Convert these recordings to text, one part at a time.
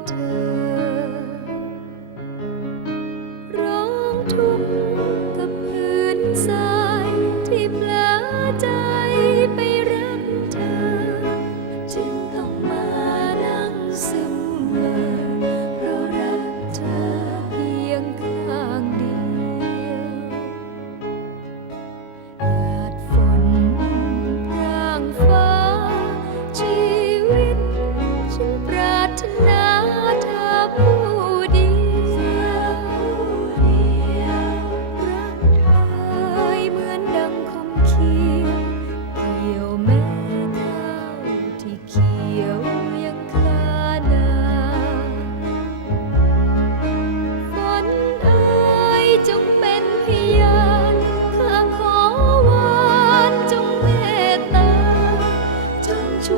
water.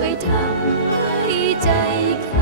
ไปทำให้ใจเขา